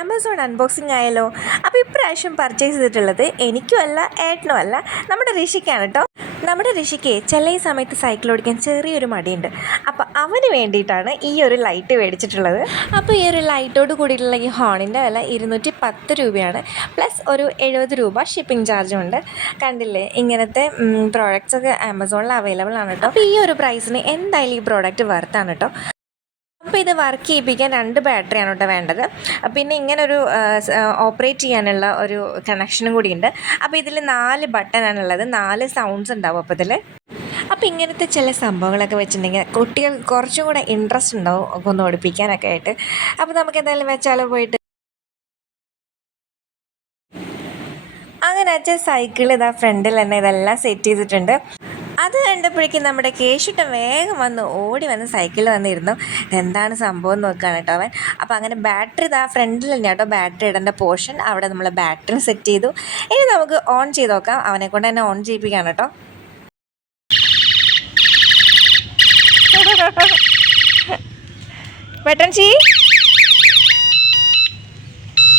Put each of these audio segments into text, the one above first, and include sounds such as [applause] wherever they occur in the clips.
Amazon unboxing ആയല്ലോ. അപ്പോൾ ഇപ്രാവശ്യം പർച്ചേസ് ചെയ്തിട്ടുള്ളത് എനിക്കും അല്ല ഏട്ടനും അല്ല നമ്മുടെ ഋഷിക്കാണ് കേട്ടോ നമ്മുടെ ഋഷിക്ക് ചില സമയത്ത് സൈക്കിൾ ഓടിക്കാൻ ചെറിയൊരു മടിയുണ്ട്. അപ്പോൾ അവന് വേണ്ടിയിട്ടാണ് ഈ ഒരു ലൈറ്റ് മേടിച്ചിട്ടുള്ളത്. അപ്പോൾ ഈ ഒരു ലൈറ്റോട് കൂടിയിട്ടുള്ള ഈ ഹോണിന്റെ വില ഇരുന്നൂറ്റി പത്ത് രൂപയാണ്. പ്ലസ് ഒരു എഴുപത് രൂപ ഷിപ്പിംഗ് ചാർജും ഉണ്ട്. കണ്ടില്ലേ? ഇങ്ങനത്തെ പ്രോഡക്റ്റ്സ് ഒക്കെ ആമസോണിൽ അവൈലബിൾ ആണ് കേട്ടോ അപ്പോൾ ഈ ഒരു പ്രൈസിന് എന്തായാലും ഈ പ്രോഡക്റ്റ് വർത്താണ് കേട്ടോ അപ്പോൾ ഇത് വർക്ക് ചെയ്യിപ്പിക്കാൻ രണ്ട് ബാറ്ററിയാണ് കേട്ടോ വേണ്ടത്. പിന്നെ ഇങ്ങനെ ഒരു ഓപ്പറേറ്റ് ചെയ്യാനുള്ള ഒരു കണക്ഷനും കൂടി ഉണ്ട്. അപ്പോൾ ഇതിൽ നാല് ബട്ടണാണുള്ളത് നാല് സൗണ്ട്സ് ഉണ്ടാവും അപ്പോൾ ഇതിൽ അപ്പോൾ ഇങ്ങനത്തെ ചില സംഭവങ്ങളൊക്കെ വെച്ചിട്ടുണ്ടെങ്കിൽ കുട്ടികൾ കുറച്ചും കൂടെ ഇൻട്രസ്റ്റ് ഉണ്ടാവും ഒന്ന് ഓടിപ്പിക്കാനൊക്കെ ആയിട്ട്. അപ്പോൾ നമുക്ക് എന്തായാലും വെച്ചാലോ പോയിട്ട്. അങ്ങനെ അച്ഛൻ സൈക്കിൾ ഇതാ ഫ്രണ്ടിൽ തന്നെ ഇതെല്ലാം സെറ്റ് ചെയ്തിട്ടുണ്ട്. അത് കണ്ടപ്പോഴേക്കും നമ്മുടെ കേശുട്ടൻ വേഗം വന്ന് ഓടി വന്ന് സൈക്കിളിൽ വന്നിരുന്നു. എന്താണ് സംഭവം എന്ന് നോക്കുകയാണ് കേട്ടോ അവൻ. അപ്പോൾ അങ്ങനെ ബാറ്ററി ഇതാ ഫ്രണ്ടിൽ തന്നെ കേട്ടോ ബാറ്ററി ഇടേണ്ട പോർഷൻ. അവിടെ നമ്മൾ ബാറ്ററി സെറ്റ് ചെയ്തു. ഇനി നമുക്ക് ഓൺ ചെയ്ത് നോക്കാം. അവനെ കൊണ്ട് തന്നെ ഓൺ ചെയ്യിപ്പിക്കാം കേട്ടോ. [laughs] ബട്ടൺ ചെയ്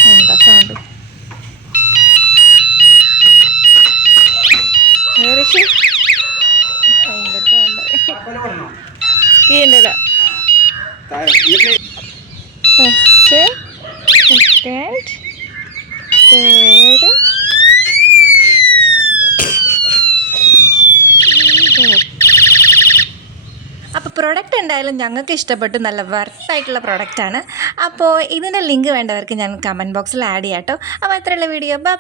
എന്താ അപ്പോൾ പ്രൊഡക്റ്റ് എന്തായാലും ഞങ്ങൾക്ക് ഇഷ്ടപ്പെട്ടു. നല്ല വർത്തായിട്ടുള്ള പ്രൊഡക്റ്റാണ് അപ്പോൾ ഇതിന്റെ ലിങ്ക് വേണ്ടവർക്ക് ഞാൻ കമന്റ് ബോക്സിൽ ആഡ് ചെയ്യാം കേട്ടോ അപ്പോൾ അത്രയുള്ള വീഡിയോ ബൈ